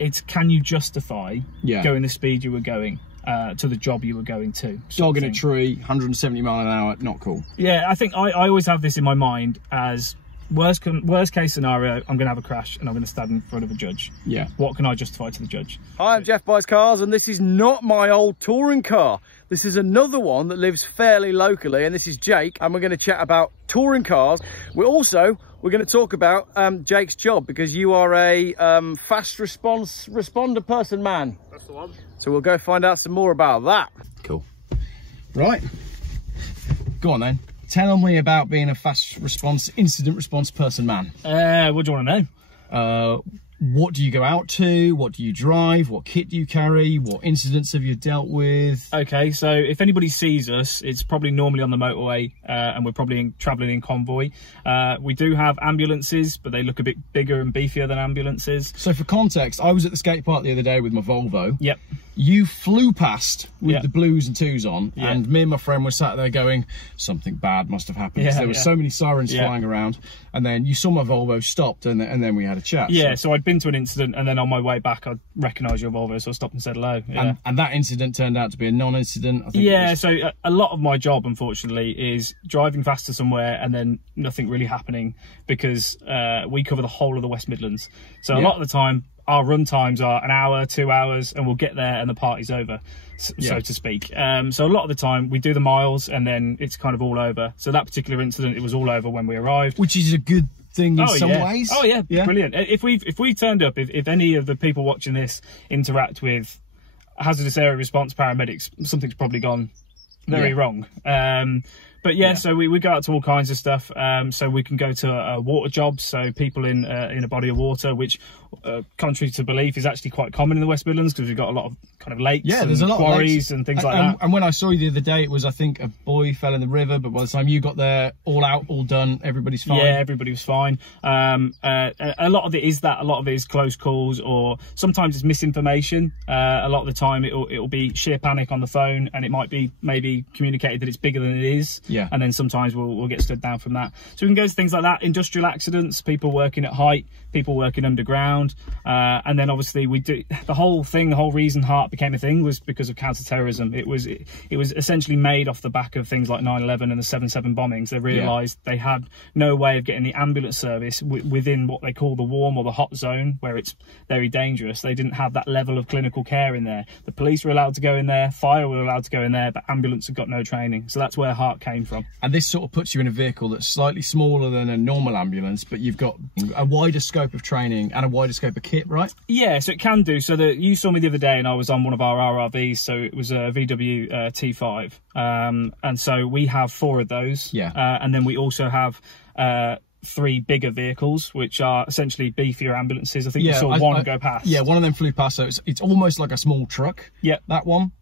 it's can you justify going the speed you were going to the job you were going to. Dog in a tree, 170 mile an hour, not cool. Yeah, I think I always have this in my mind as worst case scenario, I'm going to have a crash and I'm going to stand in front of a judge. Yeah. What can I justify to the judge? Hi, I'm Geoff Buys Cars, and this is not my old touring car. This is another one that lives fairly locally, and this is Jake, and we're going to chat about touring cars. We're going to talk about Jake's job, because you are a fast responder person, man. That's the one. So we'll go find out some more about that. Cool. Right. Go on then. Tell me about being a fast response, incident response person, man. What do you want to know? What do you go out to? What do you drive? What kit do you carry? What incidents have you dealt with? Okay, so if anybody sees us, it's probably normally on the motorway, and we're probably travelling in convoy. We do have ambulances, but they look a bit bigger and beefier than ambulances. So for context, I was at the skate park the other day with my Volvo. Yep. You flew past with the blues and twos on, and me and my friend were sat there going, something bad must have happened. There were so many sirens flying around, and then you saw my Volvo stopped, and then we had a chat. Yeah, so I'd been to an incident, and then on my way back I recognised your Volvo, so I stopped and said hello. And that incident turned out to be a non-incident, I think. Yeah, so a lot of my job, unfortunately, is driving faster somewhere and then nothing really happening, because we cover the whole of the West Midlands. So a lot of the time our run times are an hour, 2 hours, and we'll get there and the party's over, so to speak. So a lot of the time we do the miles and then it's kind of all over. So that particular incident, it was all over when we arrived. Which is a good thing in some ways. Oh yeah, brilliant. If we turned up, if any of the people watching this interact with Hazardous Area Response Paramedics, something's probably gone very wrong. But so we go out to all kinds of stuff. So we can go to water jobs, so people in a body of water, which contrary to belief is actually quite common in the West Midlands, because we've got a lot of kind of lakes, there's a lot quarries of and things like that. And when I saw you the other day, it was, I think, a boy fell in the river, but by the time you got there, all out, all done, everybody's fine. Yeah, everybody was fine. A lot of it is that, a lot of it is close calls, or sometimes it's misinformation. A lot of the time it'll be sheer panic on the phone, and it might be maybe communicated that it's bigger than it is. Yeah. And then sometimes we'll get stood down from that. So we can go to things like that, industrial accidents, people working at height, people working underground, and then obviously we do the whole reason HART became a thing was because of counter-terrorism. It was essentially made off the back of things like 9/11 and the 7/7 bombings. They realised they had no way of getting the ambulance service within what they call the warm or the hot zone, where it's very dangerous. They didn't have that level of clinical care in there. The police were allowed to go in there, fire were allowed to go in there, but ambulance had got no training. So that's where HART came from. And this sort of puts you in a vehicle that's slightly smaller than a normal ambulance, but you've got a wider scope of training and a wider scope of kit, right? Yeah, so it can do. So you saw me the other day and I was on one of our RRVs, so it was a VW T5. And so we have 4 of those. Yeah. And then we also have 3 bigger vehicles, which are essentially beefier ambulances. I think you saw one go past. Yeah, one of them flew past, so it's almost like a small truck. Yeah. That one.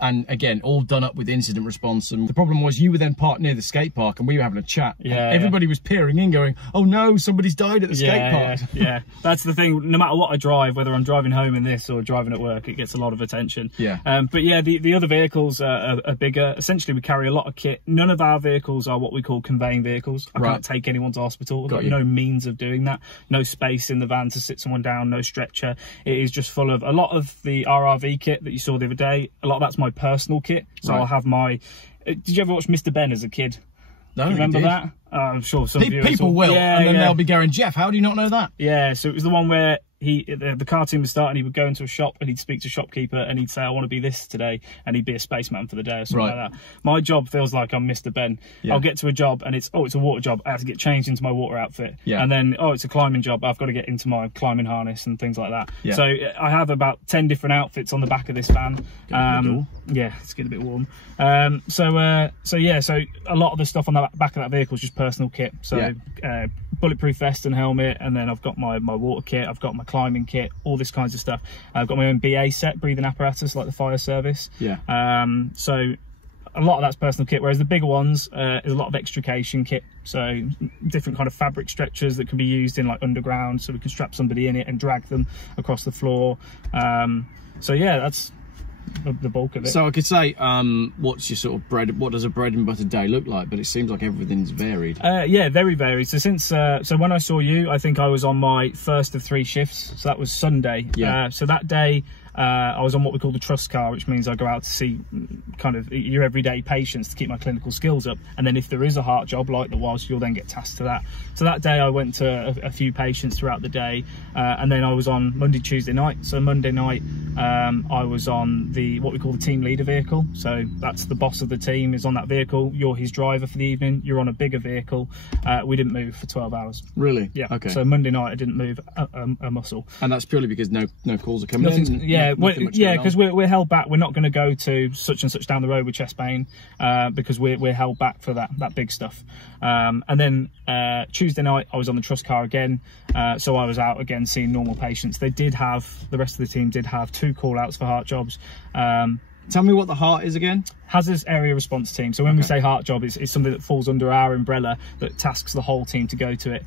And again, all done up with incident response. And the problem was you were then parked near the skate park and we were having a chat. Yeah. Everybody was peering in going, oh no, somebody's died at the skate park. Yeah, that's the thing. No matter what I drive, whether I'm driving home in this or driving at work, it gets a lot of attention. Yeah. But yeah, the other vehicles are bigger. Essentially, we carry a lot of kit. None of our vehicles are what we call conveying vehicles. I can't take anyone to hospital. I've got no means of doing that. No space in the van to sit someone down, no stretcher. It is just full of a lot of the RRV kit that you saw the other day. A lot of that's my personal kit. So I'll have my... Did you ever watch Mr. Ben as a kid? No, you remember that? I'm sure some people will, and then they'll be going, Geoff, how do you not know that? Yeah, so it was the one where the cartoon was starting, he would go into a shop and he'd speak to a shopkeeper and he'd say, I want to be this today, and he'd be a spaceman for the day or something like that. My job feels like I'm Mr. Ben. I'll get to a job and it's a water job, I have to get changed into my water outfit. And then, it's a climbing job, I've got to get into my climbing harness and things like that. So I have about 10 different outfits on the back of this van. Yeah, it's getting a bit warm. So a lot of the stuff on the back of that vehicle is just personal kit. So bulletproof vest and helmet, and then I've got my water kit, I've got my climbing kit, all this kinds of stuff. I've got my own BA set, breathing apparatus, like the fire service. So a lot of that's personal kit, whereas the bigger ones is a lot of extrication kit, so different kind of fabric stretchers that can be used in like underground, so we can strap somebody in it and drag them across the floor. So yeah, that's the bulk of it. So I could say, what's your sort of what does a bread and butter day look like? But it seems like everything's varied. Yeah, very varied. So since so when I saw you, I think I was on my first of 3 shifts. So that was Sunday. Yeah. So that day, I was on what we call the trust car, which means I go out to see kind of your everyday patients to keep my clinical skills up. And then if there is a heart job like there was, you'll then get tasked to that. So that day I went to a few patients throughout the day, and then I was on Monday, Tuesday night. So Monday night, I was on what we call the team leader vehicle. So that's the boss of the team is on that vehicle. You're his driver for the evening. You're on a bigger vehicle. We didn't move for 12 hours. Really? Yeah. Okay. So Monday night I didn't move a muscle. And that's purely because no calls are coming in? Yeah, because we're held back. We're not going to go to such and such down the road with chest pain because we're held back for that big stuff. And then Tuesday night I was on the trust car again, so I was out again seeing normal patients. The rest of the team did have 2 call outs for heart jobs. Tell me what the HART is again. Hazardous Area Response Team. So when we say heart job, it's something that falls under our umbrella that tasks the whole team to go to it.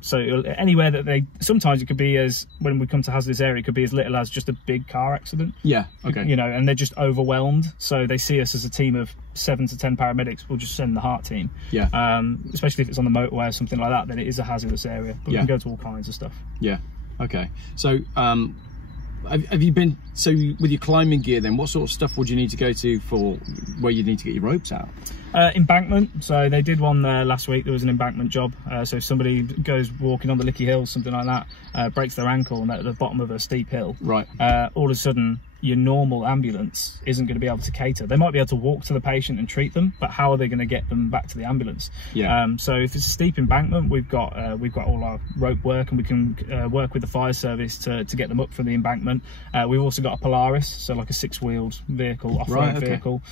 So anywhere that sometimes it could be when we come to hazardous area, it could be as little as just a big car accident. Yeah, okay. You know, and they're just overwhelmed. So they see us as a team of 7 to 10 paramedics. We'll just send the heart team. Yeah. Especially if it's on the motorway or something like that, then it is a hazardous area. But we can go to all kinds of stuff. Yeah, okay. So, have you been, so with your climbing gear then, what sort of stuff would you need to go to for where you need to get your ropes out? Embankment. So they did one there last week. There was an embankment job. So if somebody goes walking on the Licky Hills, something like that, breaks their ankle and they're at the bottom of a steep hill, right? All of a sudden your normal ambulance isn't going to be able to cater. They might be able to walk to the patient and treat them, but how are they going to get them back to the ambulance? Yeah. So if it's a steep embankment, we've got all our rope work, and we can work with the fire service to get them up from the embankment. We've also got a Polaris, so like a 6-wheeled vehicle, off-road vehicle,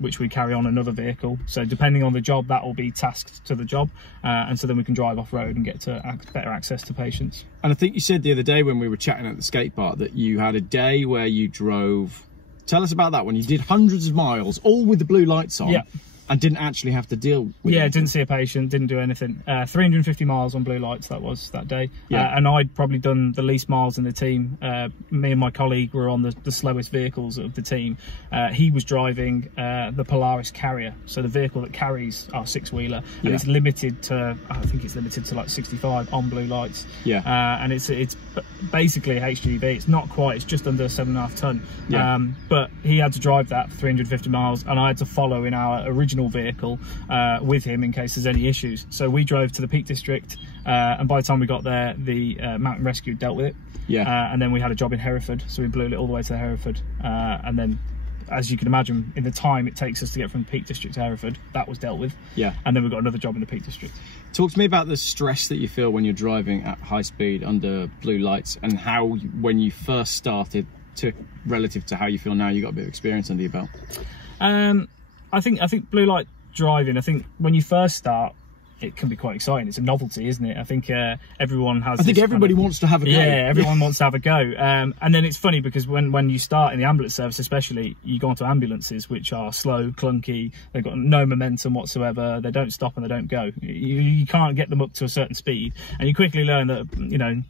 which we carry on another vehicle. So depending on the job, that will be tasked to the job, and so then we can drive off-road and get to better access to patients. And I think you said the other day when we were chatting at the skate park that you had a day where you drove. Tell us about that, when you did hundreds of miles, all with the blue lights on. Yeah. And didn't actually have to deal with it. Didn't see a patient, didn't do anything. 350 miles on blue lights, that was that day. Yeah. And I'd probably done the least miles in the team. Me and my colleague were on the slowest vehicles of the team. He was driving the Polaris Carrier, so the vehicle that carries our 6-wheeler, and it's limited to, I think it's limited to like 65 on blue lights. Yeah. And it's basically a HGV. It's not quite, it's just under 7.5 ton. Yeah. But he had to drive that for 350 miles, and I had to follow in our original vehicle with him in case there's any issues. So we drove to the Peak District, and by the time we got there, the Mountain Rescue dealt with it. Yeah. And then we had a job in Hereford, so we blew it all the way to Hereford, and then, as you can imagine, in the time it takes us to get from Peak District to Hereford, that was dealt with. Yeah. And then we got another job in the Peak District. Talk to me about the stress that you feel when you're driving at high speed under blue lights, and how, when you first started, relative to how you feel now. You got a bit of experience under your belt. I think blue light driving, I think when you first start, it can be quite exciting. It's a novelty, isn't it? I think everyone has. I think everybody wants to have a go. Yeah, everyone wants to have a go. And then it's funny because when you start in the ambulance service, especially, you go onto ambulances which are slow, clunky. They've got no momentum whatsoever. They don't stop and they don't go. You can't get them up to a certain speed, and you quickly learn that, you know,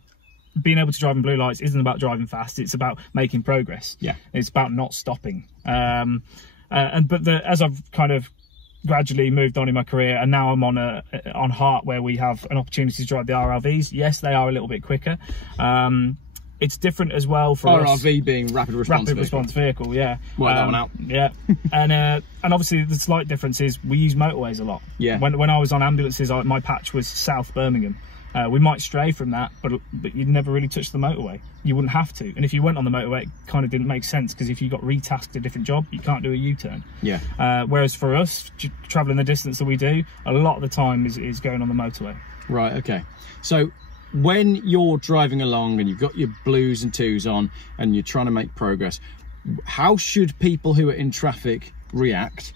being able to drive in blue lights isn't about driving fast. It's about making progress. Yeah, it's about not stopping. As I've kind of gradually moved on in my career, and now I'm on HART, where we have an opportunity to drive the RRVs. Yes, they are a little bit quicker. It's different as well for RRV us. being rapid response vehicle. Yeah. Work that one out. Yeah. And obviously the slight difference is we use motorways a lot. Yeah. When I was on ambulances, my patch was South Birmingham. We might stray from that, but you'd never really touch the motorway. You wouldn't have to. And if you went on the motorway, it kind of didn't make sense, because if you got retasked a different job, you can't do a U-turn. Yeah. Whereas for us, travelling the distance that we do, a lot of the time is going on the motorway. Right, okay. So when you're driving along and you've got your blues and twos on and you're trying to make progress, how should people who are in traffic react?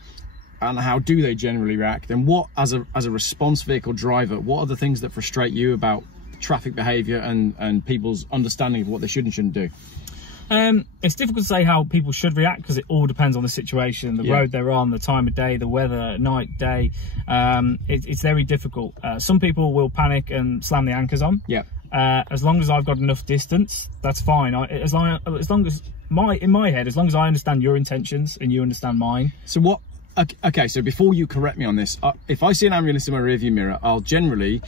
And how do they generally react? And what, as a response vehicle driver, what are the things that frustrate you about traffic behaviour and people's understanding of what they should and shouldn't do? It's difficult to say how people should react, because it all depends on the situation, the road they're on, the time of day, the weather, night, day. It's very difficult. Some people will panic and slam the anchors on. Yeah. as long as I've got enough distance, that's fine. As long as in my head, as long as I understand your intentions and you understand mine. So what? Okay, so before you correct me on this, if I see an ambulance in my rearview mirror, I'll generally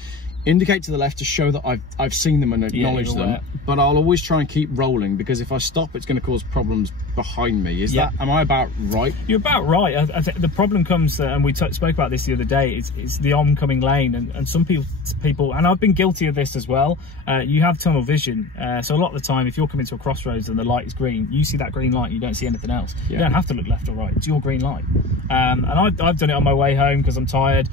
indicate to the left to show that I've seen them and acknowledge them, but I'll always try and keep rolling, because if I stop, it's going to cause problems behind me. Am I about right? You're about right. I think the problem comes, and we spoke about this the other day, it's the oncoming lane, and some people, and I've been guilty of this as well, you have tunnel vision, so a lot of the time, if you're coming to a crossroads and the light is green, you see that green light, you don't see anything else. You don't have to look left or right, it's your green light. And I've done it on my way home because I'm tired,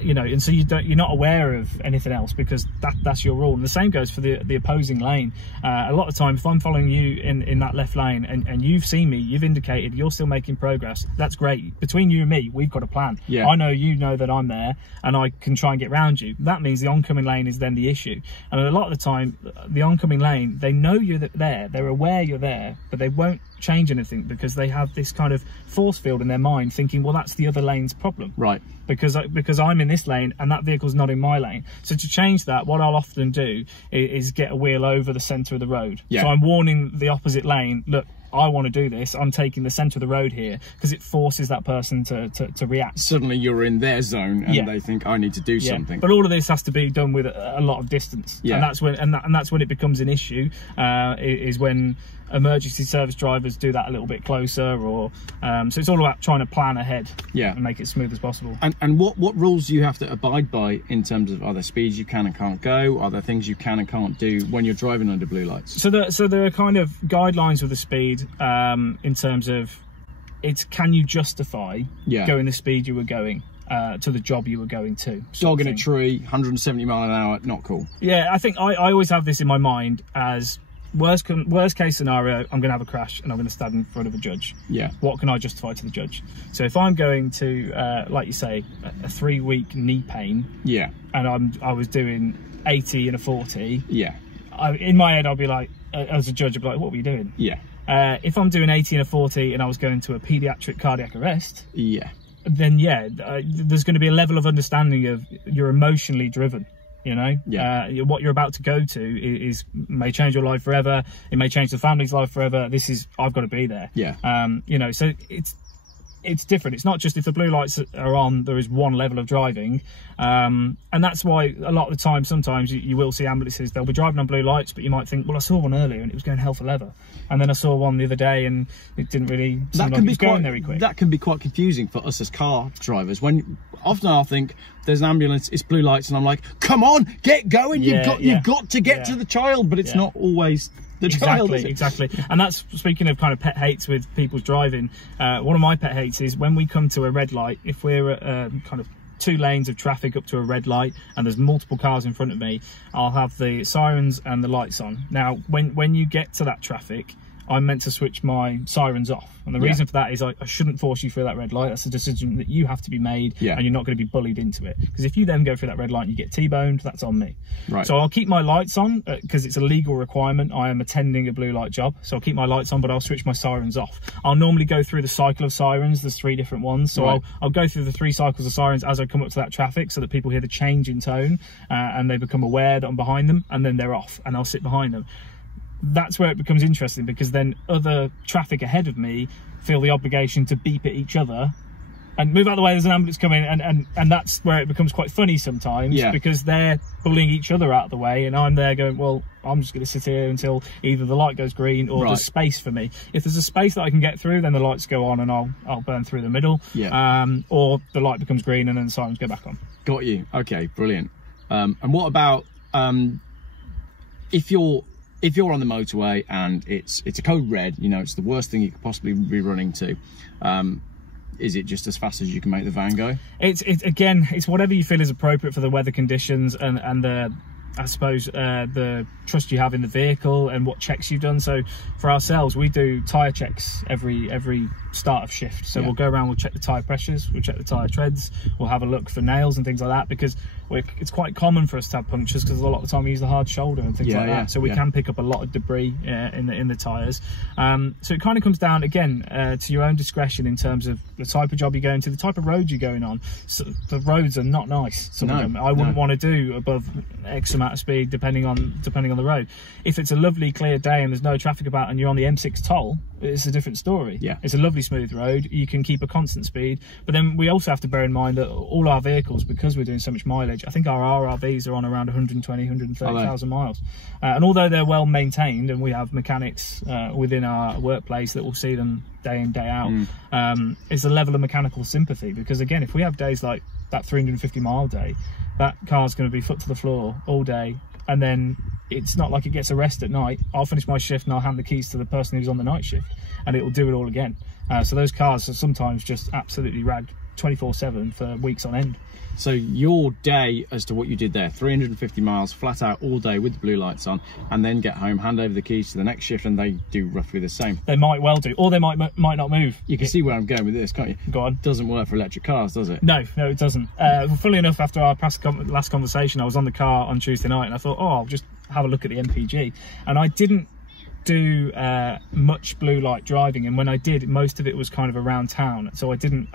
you know, and so you're not aware of anything else, because that's your rule. And the same goes for the opposing lane. A lot of time, if I'm following you in that left lane and you've seen me, you've indicated you're still making progress, that's great. Between you and me, we've got a plan. I know you know that I'm there and I can try and get round you. That means the oncoming lane is then the issue. And a lot of the time, the oncoming lane, they know you're there, they're aware you're there, but they won't change anything, because they have this kind of force field in their mind thinking, well, that's the other lane's problem, right? Because I'm in this lane and that vehicle's not in my lane. So to change that, what I'll often do is get a wheel over the centre of the road. So I'm warning the opposite lane, look, I want to do this, I'm taking the centre of the road here, because it forces that person to react. Suddenly you're in their zone and they think, I need to do something. But all of this has to be done with a lot of distance, and that's when it becomes an issue, is when emergency service drivers do that a little bit closer, or so it's all about trying to plan ahead and make it smooth as possible. And what rules do you have to abide by in terms of, are there speeds you can and can't go? Are there things you can and can't do when you're driving under blue lights? So there are kind of guidelines with the speed, in terms of can you justify going the speed you were going to the job you were going to. Dog in a tree, 170 mile an hour, not cool. Yeah, I think I always have this in my mind as worst case scenario, I'm going to have a crash and I'm going to stand in front of a judge. What can I justify to the judge? So if I'm going to, like you say, a 3-week knee pain, and I was doing 80 and a 40, in my head I'll be like, as a judge, I'll be like, what were you doing? If I'm doing 80 and a 40 and I was going to a paediatric cardiac arrest, then there's going to be a level of understanding of you're emotionally driven. You know, what you're about to go to may change your life forever. It may change the family's life forever. I've got to be there. You know, so it's different. It's not just if the blue lights are on, there is one level of driving. And that's why a lot of the time, sometimes you will see ambulances, they'll be driving on blue lights, but you might think, well, I saw one earlier and it was going hell for leather. And then I saw one the other day and it didn't really seem like it was going very quick. That can be quite confusing for us as car drivers. When often I'll think there's an ambulance, it's blue lights, and I'm like, come on, get going. You've got to get to the child, but it's not always the child, is it? Exactly. And that's, speaking of kind of pet hates with people's driving, one of my pet hates is when we come to a red light, if we're at kind of 2 lanes of traffic up to a red light and there's multiple cars in front of me, I'll have the sirens and the lights on. Now, when you get to that traffic, I'm meant to switch my sirens off. And the reason for that is I shouldn't force you through that red light. That's a decision that you have to be made, and you're not going to be bullied into it. Because if you then go through that red light and you get T-boned, that's on me. So I'll keep my lights on because it's a legal requirement. I am attending a blue light job. So I'll keep my lights on, but I'll switch my sirens off. I'll normally go through the cycle of sirens. There's 3 different ones. So I'll go through the 3 cycles of sirens as I come up to that traffic, so that people hear the change in tone and they become aware that I'm behind them, and then they're off and I'll sit behind them. That's where it becomes interesting, because then other traffic ahead of me feel the obligation to beep at each other and move out of the way, there's an ambulance coming, and that's where it becomes quite funny sometimes, because they're bullying each other out of the way and I'm there going, well, I'm just going to sit here until either the light goes green or there's space for me. If there's a space that I can get through, then the lights go on and I'll burn through the middle, or the light becomes green and then the sirens go back on. Got you. Okay, brilliant. And what about if you're on the motorway and it's a code red, you know, it's the worst thing you could possibly be running to, is it just as fast as you can make the van go? It's whatever you feel is appropriate for the weather conditions and the, I suppose, the trust you have in the vehicle and what checks you've done. So for ourselves, we do tyre checks every start of shift. So we'll go around, we'll check the tyre pressures, we'll check the tyre treads, we'll have a look for nails and things like that, because it's quite common for us to have punctures because a lot of the time we use the hard shoulder and things like that, so we can pick up a lot of debris in the tyres. So it kind of comes down again to your own discretion in terms of the type of job you're going to, the type of road you're going on. So the roads are not nice, some of them. I wouldn't want to do above X amount of speed depending on the road. If it's a lovely clear day and there's no traffic about and you're on the M6 toll, it's a different story. It's a lovely smooth road, you can keep a constant speed, but then we also have to bear in mind that all our vehicles, because we're doing so much mileage, I think our RRVs are on around 120, 130,000 miles, and although they're well maintained and we have mechanics within our workplace that will see them day in day out, it's a level of mechanical sympathy, because again, if we have days like that 350-mile day, that car's going to be foot to the floor all day, and then it's not like it gets a rest at night. I'll finish my shift and I'll hand the keys to the person who's on the night shift, and it will do it all again. So those cars are sometimes just absolutely ragged 24/7 for weeks on end. So your day as to what you did there, 350 miles flat out all day with the blue lights on, and then get home, hand over the keys to the next shift, and they do roughly the same. They might well do, or they might not move. You can see where I'm going with this, can't you? Go on. Doesn't work for electric cars, does it? No, it doesn't. Funnily enough, after our last conversation, I was on the car on Tuesday night, and I thought, I'll just have a look at the MPG, and I didn't do much blue light driving, and when I did, most of it was kind of around town, so I didn't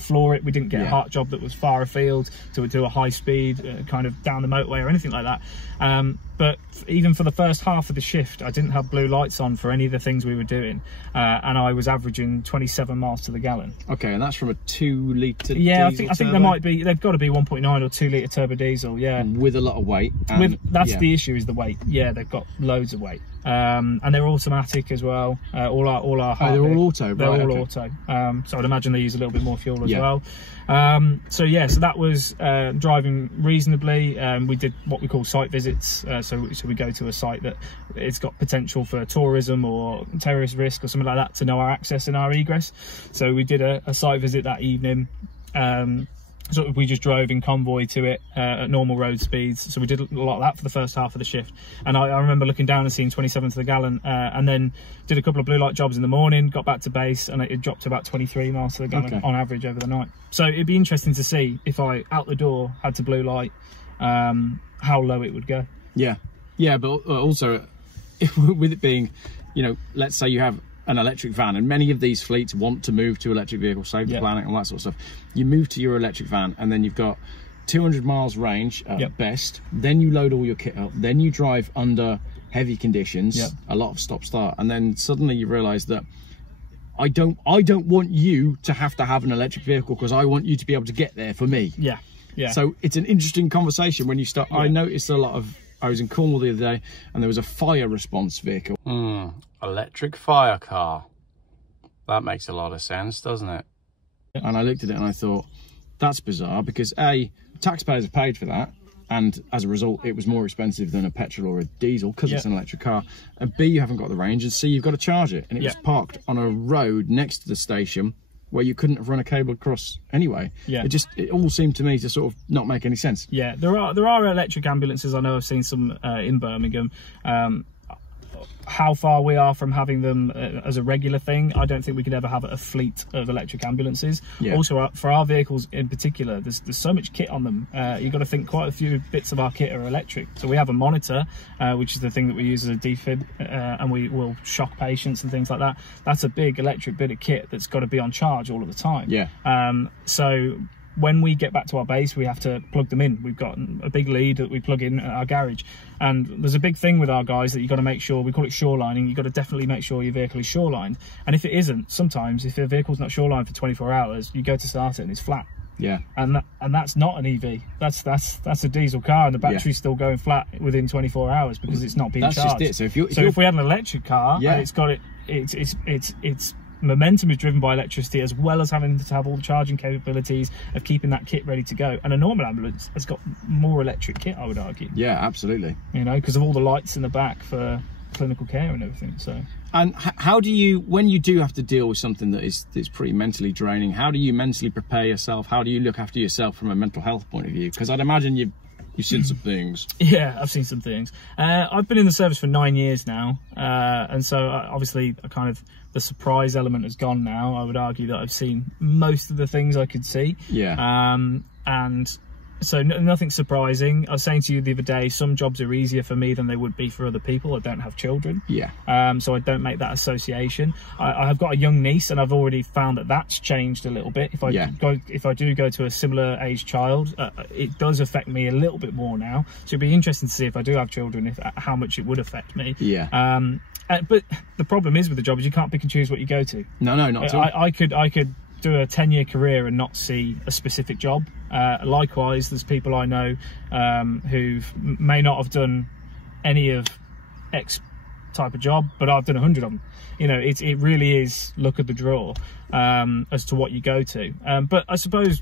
floor it. We didn't get a HART job that was far afield to do a high speed kind of down the motorway or anything like that, but even for the first half of the shift, I didn't have blue lights on for any of the things we were doing, and I was averaging 27 miles to the gallon. Okay, and that's from a 2 litre yeah, diesel I think there might be, they've got to be 1.9 or 2 litre turbo diesel, with a lot of weight, and that's the issue, is the weight. They've got loads of weight, and they're automatic as well. All our they're all auto. They're all auto. So I'd imagine they use a little bit more fuel as well. So that was driving reasonably. We did what we call site visits. So we go to a site that it's got potential for tourism or terrorist risk or something like that, to know our access and our egress. So we did a site visit that evening. We just drove in convoy to it at normal road speeds. So we did a lot of that for the first half of the shift. And I remember looking down and seeing 27 to the gallon, and then did a couple of blue light jobs in the morning, got back to base, and it dropped to about 23 miles to the gallon on average over the night. So it'd be interesting to see if I, out the door, had to blue light, how low it would go. But also, with it being, let's say you have an electric van, and many of these fleets want to move to electric vehicles, save the planet, all that sort of stuff. You move to your electric van, and then you've got 200 miles range at best. Then you load all your kit up. Then you drive under heavy conditions, a lot of stop-start, and then suddenly you realise that I don't want you to have an electric vehicle, because I want you to be able to get there for me. So it's an interesting conversation when you start. I noticed a lot of. I was in Cornwall the other day, and there was a fire response vehicle. Electric fire car. That makes a lot of sense, doesn't it? And I looked at it and I thought, that's bizarre, because A, taxpayers have paid for that, and as a result, it was more expensive than a petrol or a diesel, because it's an electric car. And B, you haven't got the range, and C, you've got to charge it. And it was parked on a road next to the station, where you couldn't have run a cable across anyway. It all seemed to me to sort of not make any sense. There are electric ambulances. I know I've seen some in Birmingham. How far we are from having them as a regular thing, I don't think we could ever have a fleet of electric ambulances. Also, for our vehicles in particular, there's so much kit on them. You've got to think quite a few bits of our kit are electric. So we have a monitor, which is the thing that we use as a defib, and we will shock patients and things like that. That's a big electric bit of kit that's got to be on charge all of the time. So when we get back to our base, we have to plug them in. We've got a big lead that we plug in at our garage, and there's a big thing with our guys that you've got to make sure, we call it shorelining. You've got to definitely make sure your vehicle is shorelined, and if it isn't, sometimes if your vehicle's not shorelined for 24 hours, you go to start it and it's flat. And that's not an EV. That's a diesel car, and the battery's still going flat within 24 hours because it's not being charged. Just it. So if we had an electric car, and it's got it's momentum is driven by electricity, as well as having to have all the charging capabilities of keeping that kit ready to go. And a normal ambulance has got more electric kit, I would argue. Absolutely. Because of all the lights in the back for clinical care and everything. So. And how do you, when you do have to deal with something that's pretty mentally draining, how do you mentally prepare yourself? How do you look after yourself from a mental health point of view? Because I'd imagine you've seen some things. I've seen some things. I've been in the service for 9 years now, and so obviously the surprise element has gone now. I would argue that I've seen most of the things I could see. And So nothing surprising. I was saying to you the other day, some jobs are easier for me than they would be for other people. I don't have children. Yeah. So I don't make that association. I have got a young niece, and I've already found that that's changed a little bit. If I do go to a similar age child, it does affect me a little bit more now. So it'd be interesting to see if I do have children, how much it would affect me. Yeah. But the problem is with the job is you can't pick and choose what you go to. No, not at all. I could do a 10-year career and not see a specific job. Likewise, there's people I know who may not have done any of X type of job, but I've done 100 of them. You know, it really is luck of the draw as to what you go to. But I suppose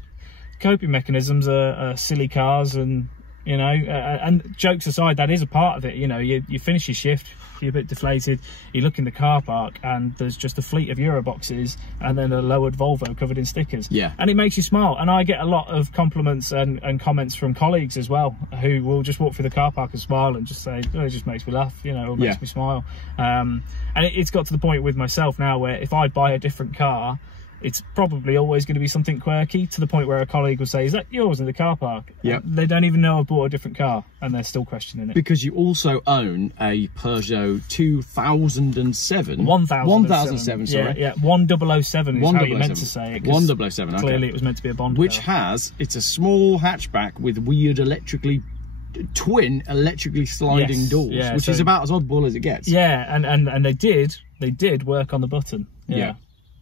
coping mechanisms are silly cars, and you know, and jokes aside, that is a part of it. You know, you finish your shift, you're a bit deflated, you look in the car park and there's just a fleet of Euroboxes and then a lowered Volvo covered in stickers. Yeah. And it makes you smile. And I get a lot of compliments and comments from colleagues as well, who will just walk through the car park and smile and just say, oh, it just makes me laugh, you know, or makes me smile. And it's got to the point with myself now where if I buy a different car, it's probably always going to be something quirky, to the point where a colleague will say, is that yours in the car park? Yeah. They don't even know I bought a different car and they're still questioning it. Because you also own a Peugeot 2007. 1007, sorry. Yeah, 1007 is how you meant to say it. 1007, okay. Clearly it was meant to be a Bond Which car. it's a small hatchback with weird twin electrically sliding doors, which is about as oddball as it gets. Yeah, and they did work on the button. Yeah.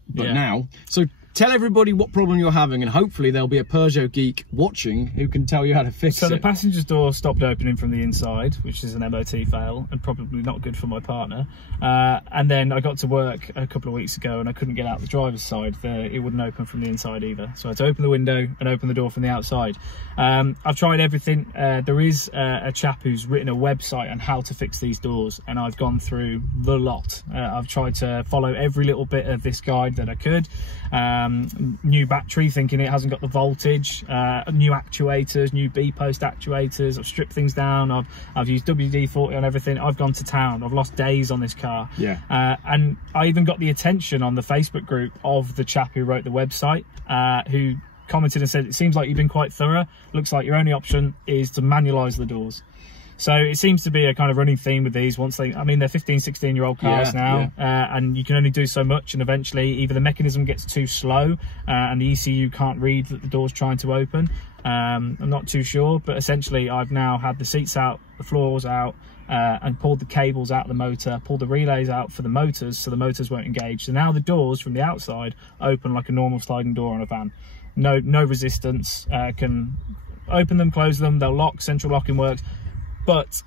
But now, so tell everybody what problem you're having, and hopefully there'll be a Peugeot geek watching who can tell you how to fix it. So the passenger's door stopped opening from the inside, which is an MOT fail and probably not good for my partner. And then I got to work a couple of weeks ago and I couldn't get out the driver's side. It wouldn't open from the inside either. So I had to open the window and open the door from the outside. I've tried everything. There is a chap who's written a website on how to fix these doors, and I've gone through the lot. I've tried to follow every little bit of this guide that I could. New battery, thinking it hasn't got the voltage, new actuators, new B-post actuators. I've stripped things down. I've used WD-40 on everything. I've gone to town. I've lost days on this car. Yeah. And I even got the attention on the Facebook group of the chap who wrote the website, who commented and said, it seems like you've been quite thorough. Looks like your only option is to manualize the doors. So it seems to be a kind of running theme with these. They're 15, 16-year-old cars now, and you can only do so much, and eventually either the mechanism gets too slow and the ECU can't read that the door's trying to open. I'm not too sure, but essentially I've now had the seats out, the floors out, and pulled the cables out of the motor, pulled the relays out for the motors so the motors won't engage. So now the doors from the outside open like a normal sliding door on a van. No resistance, can open them, close them, they'll lock, central locking works, but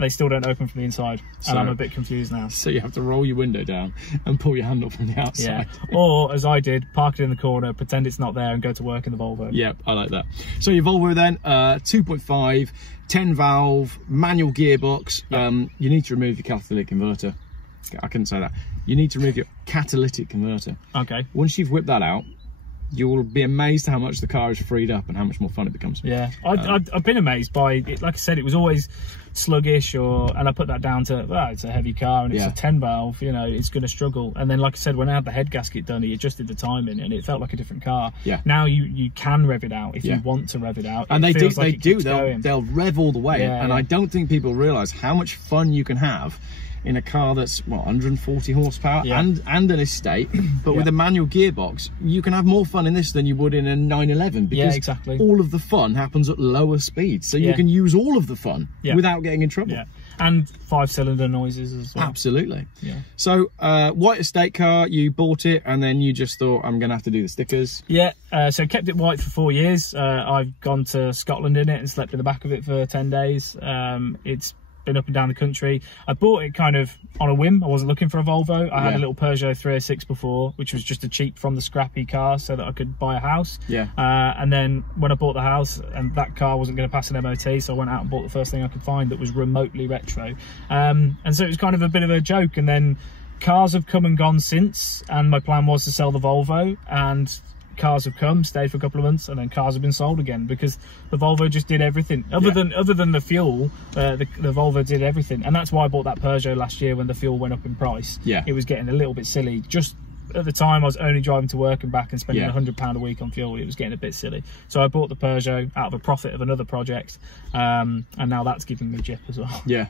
they still don't open from the inside, and I'm a bit confused now. So you have to roll your window down and pull your handle from the outside. Yeah. Or, as I did, park it in the corner, pretend it's not there, and go to work in the Volvo. Yeah, I like that. So your Volvo then, 2.5, 10 valve, manual gearbox. Yep. You need to remove your catalytic converter. I couldn't say that. You need to remove your catalytic converter. Okay. Once you've whipped that out, you'll be amazed how much the car is freed up and how much more fun it becomes. Yeah, I've been amazed by it. Like I said, it was always sluggish, and I put that down to, well, it's a heavy car and it's a 10 valve, you know, it's going to struggle. And then, like I said, when I had the head gasket done, he adjusted the timing and it felt like a different car. Yeah. Now you can rev it out if you want to rev it out. And they'll rev all the way. Yeah, and I don't think people realise how much fun you can have in a car that's, what, 140 horsepower and an estate, but with a manual gearbox, you can have more fun in this than you would in a 911, because all of the fun happens at lower speeds, so you can use all of the fun without getting in trouble. Yeah. And 5-cylinder noises as well. Absolutely. Yeah. So, white estate car, you bought it and then you just thought, I'm going to have to do the stickers. Yeah, so kept it white for 4 years. I've gone to Scotland in it and slept in the back of it for 10 days. It's been up and down the country. I bought it kind of on a whim. I wasn't looking for a Volvo. I had a little Peugeot 306 before, which was just a cheap from the scrappy car so that I could buy a house. Yeah. And then when I bought the house, and that car wasn't going to pass an MOT, so I went out and bought the first thing I could find that was remotely retro. And so it was kind of a bit of a joke. And then cars have come and gone since, and my plan was to sell the Volvo, and cars have come, stayed for a couple of months, and then cars have been sold again, because the Volvo just did everything other than the fuel. The Volvo did everything, and that's why I bought that Peugeot last year when the fuel went up in price. Yeah, it was getting a little bit silly, just at the time I was only driving to work and back and spending £100 a week on fuel. It was getting a bit silly, so I bought the Peugeot out of a profit of another project, and now that's giving me jip as well. Yeah.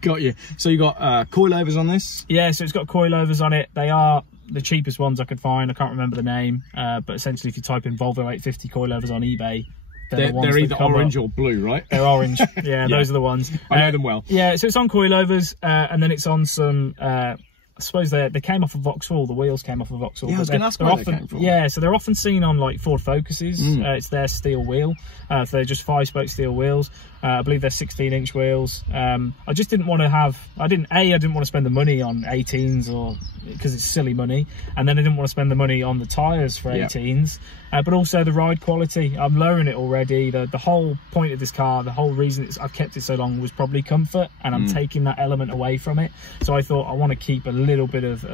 Got you. So you got coilovers on this? Yeah, so it's got coilovers on it. They are the cheapest ones I could find. I can't remember the name, but essentially if you type in Volvo 850 coilovers on eBay, they're either orange or blue, right? They're orange. Yeah, those are the ones. I know them well. Yeah, so it's on coilovers, and then it's on some, I suppose they came off of Vauxhall. The wheels came off of Vauxhall. Yeah, I was going to ask where they came from. Yeah, so they're often seen on like Ford Focuses. It's their steel wheel. So they're just 5-spoke steel wheels. I believe they're 16-inch wheels. I just didn't want to have, I didn't want to spend the money on 18s, or because it's silly money, and then I didn't want to spend the money on the tyres for 18s, but also the ride quality. I'm lowering it already. The whole point of this car, the whole reason I've kept it so long was probably comfort, and I'm taking that element away from it. So I thought I want to keep a little bit of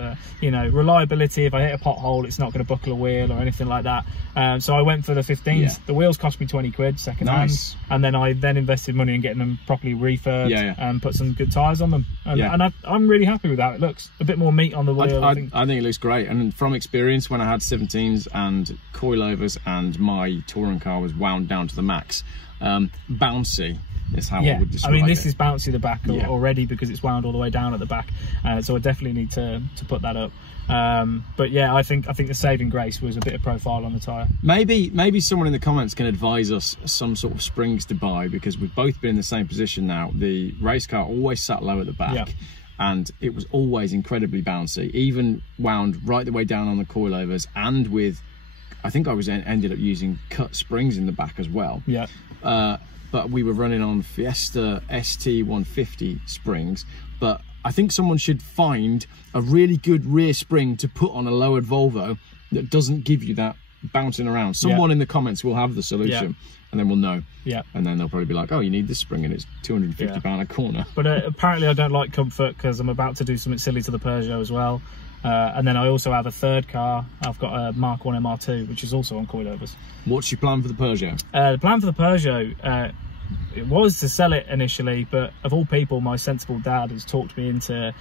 you know, reliability. If I hit a pothole, it's not going to buckle a wheel or anything like that. So I went for the 15s. The wheels cost me 20 quid second hand, and then I invested money in getting them properly refurbed and put some good tyres on them, and I'm really happy with how it looks. A bit more meat on the wheel. I think it looks great, and from experience, when I had 17s and coilovers and my touring car was wound down to the max, bouncy is how I would describe it. I mean, this is bouncy the back already because it's wound all the way down at the back, so I definitely need to put that up. But yeah, I think the saving grace was a bit of profile on the tyre. Maybe someone in the comments can advise us some sort of springs to buy, because we've both been in the same position now. The race car always sat low at the back, and it was always incredibly bouncy, even wound right the way down on the coilovers, and with, I think I ended up using cut springs in the back as well. But we were running on Fiesta ST150 springs. But I think someone should find a really good rear spring to put on a lowered Volvo that doesn't give you that bouncing around. Someone in the comments will have the solution, and then we'll know. And then they'll probably be like, oh, you need this spring and it's £250 a corner. But apparently I don't like comfort, because I'm about to do something silly to the Peugeot as well. And then I also have a third car. I've got a Mark 1 MR2, which is also on coilovers. What's your plan for the Peugeot? The plan for the Peugeot, it was to sell it initially, but of all people, my sensible dad has talked me into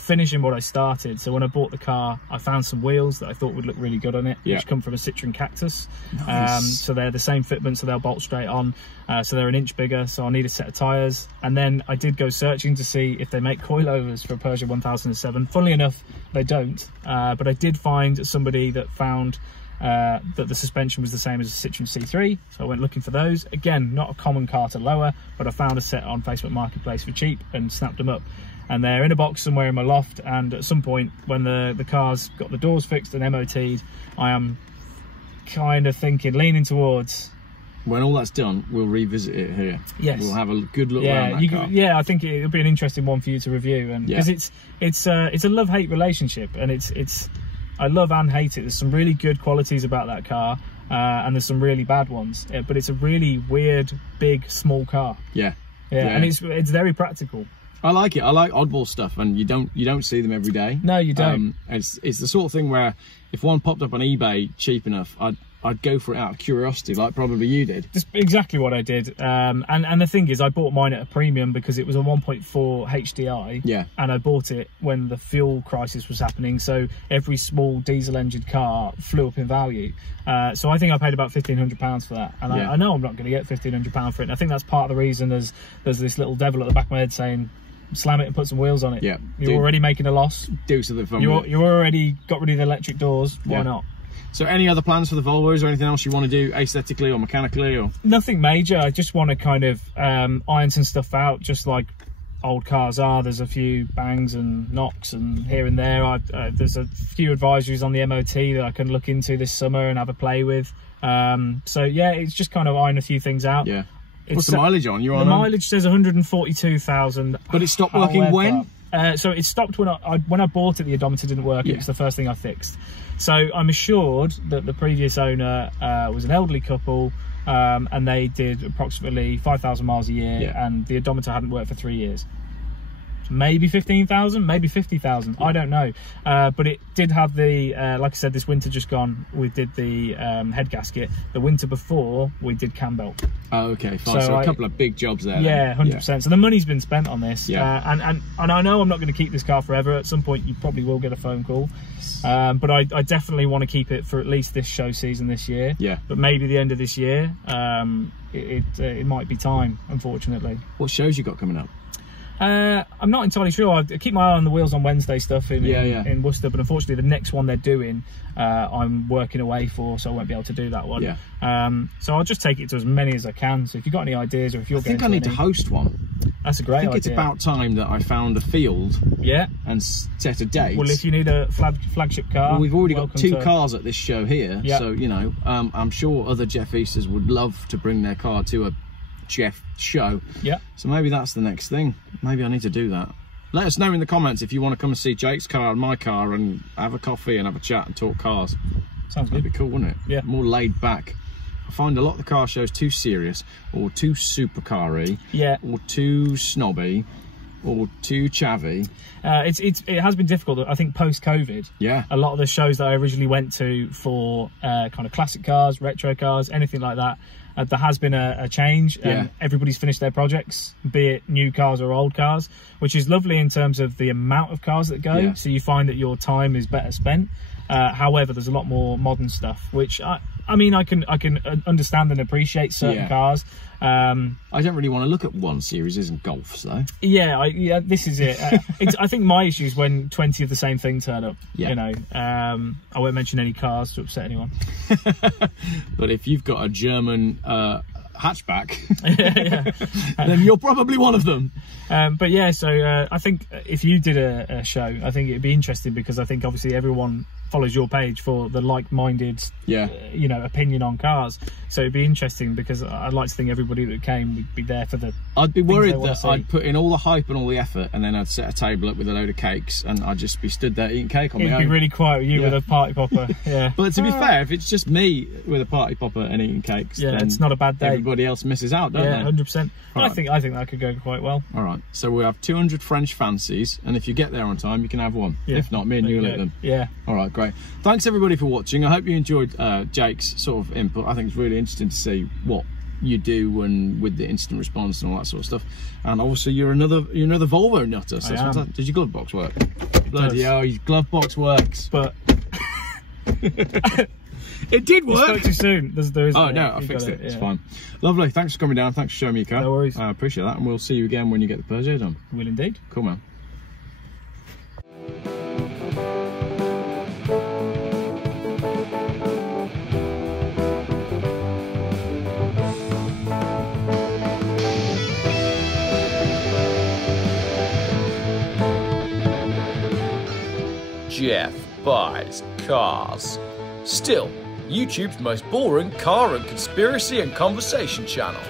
finishing what I started. So when I bought the car, I found some wheels that I thought would look really good on it, which come from a Citroen Cactus. So they're the same fitment, so they'll bolt straight on. So they're an inch bigger, so I'll need a set of tyres. And then I did go searching to see if they make coilovers for a Peugeot 1007. Funnily enough, they don't, but I did find somebody that found that the suspension was the same as a Citroen C3, so I went looking for those. Again, not a common car to lower, but I found a set on Facebook Marketplace for cheap and snapped them up. And they're in a box somewhere in my loft, and at some point when the car's got the doors fixed and MOT'd, I am kind of leaning towards, when all that's done, we'll revisit it here. We'll have a good look around that car. I think it'll be an interesting one for you to review, and because it's a love-hate relationship, and it's I love and hate it. There's some really good qualities about that car, and there's some really bad ones. But it's a really weird, big, small car. And it's very practical. I like it. I like oddball stuff, and you don't see them every day. No, you don't. It's the sort of thing where if one popped up on eBay cheap enough, I'd go for it out of curiosity, like probably you did. That's exactly what I did. And the thing is, I bought mine at a premium because it was a 1.4 HDI. And I bought it when the fuel crisis was happening, so every small diesel engine car flew up in value. So I think I paid about £1,500 for that, and I know I'm not going to get £1,500 for it. And I think that's part of the reason there's this little devil at the back of my head saying, slam it and put some wheels on it. You're already making a loss. Do something fun. You already got rid of the electric doors. Why not? So any other plans for the Volvos, or anything else you want to do aesthetically or mechanically? Or nothing major. I just want to kind of iron some stuff out, just like old cars are. There's a few bangs and knocks and here and there. There's a few advisories on the MOT that I can look into this summer and have a play with. So yeah, it's just kind of iron a few things out. What's the mileage on? The mileage says 142,000. But it stopped working when? So it stopped when I bought it. The odometer didn't work. It was the first thing I fixed. So I'm assured that the previous owner was an elderly couple, and they did approximately 5,000 miles a year, and the odometer hadn't worked for 3 years. maybe 15,000, maybe 50,000. I don't know. But it did have the, like I said, this winter just gone, we did the head gasket. The winter before, we did cam belt. Oh, okay, fine. So a couple of big jobs there. Yeah, 100%. Yeah. So the money's been spent on this. Yeah. And I know I'm not going to keep this car forever. At some point, you probably will get a phone call. But I definitely want to keep it for at least this show season this year. Yeah. But maybe the end of this year, it might be time, unfortunately. What shows you got coming up? I'm not entirely sure. I keep my eye on the Wheels on Wednesday stuff in Worcester, but unfortunately the next one they're doing, I'm working away for, so I won't be able to do that one. Yeah. So I'll just take it to as many as I can. So if you've got any ideas, or if you're going to, I think I need to host one. That's a great idea. I think it's about time that I found a field. Yeah. And set a date. Well, if you need a flagship car, well, we've already got 2 cars at this show here, yeah. So you know, I'm sure other Geoffistas would love to bring their car to a Geoff show. Yeah. So maybe that's the next thing. Maybe I need to do that. Let us know in the comments if you want to come and see Jake's car and my car and have a coffee and have a chat and talk cars. Sounds good. That'd be cool, wouldn't it? Yeah. More laid back. I find a lot of the car shows too serious, or too supercar-y, yeah, or too snobby, or too chavvy. It has been difficult. I think post-COVID, yeah, a lot of the shows that I originally went to for kind of classic cars, retro cars, anything like that, there has been a change. Yeah. Everybody's finished their projects, be it new cars or old cars, which is lovely in terms of the amount of cars that go. Yeah. So you find that your time is better spent. However, there's a lot more modern stuff, which I mean, I can understand and appreciate certain cars. I don't really want to look at 1 series and Golfs though. Yeah, this is it. I think my issue is when 20 of the same thing turn up. Yeah. You know, I won't mention any cars to upset anyone. But if you've got a German hatchback, then you're probably one of them. But yeah, so I think if you did a show, I think it'd be interesting, because I think obviously everyone follows your page for the like-minded, you know, opinion on cars. So it'd be interesting, because I'd like to think everybody that came would be there for the. I'd be worried that I'd put in all the hype and all the effort, and then I'd set a table up with a load of cakes, and I'd just be stood there eating cake on my own. It'd be really quiet with you with a party popper. Yeah. But to be fair, if it's just me with a party popper and eating cakes, then it's not a bad day. Everybody else misses out, don't they? 100%. I think that could go quite well. All right. So we have 200 French fancies, and if you get there on time, you can have one. Yeah. If not, me and you will eat them. Yeah. All right, great. Thanks everybody for watching. I hope you enjoyed Jake's sort of input. I think it's really interesting to see what you do and with the instant response and all that sort of stuff. And obviously you're another Volvo nutter. So did your glove box work? Bloody hell, your glove box works. But it did work. You spoke too soon. There is no, I fixed it. It's fine. Lovely. Thanks for coming down. Thanks for showing me your car. No worries. I appreciate that, and we'll see you again when you get the Peugeot done. Will indeed. Cool, man. Geoff buys cars. Still, YouTube's most boring car and conspiracy and conversation channel.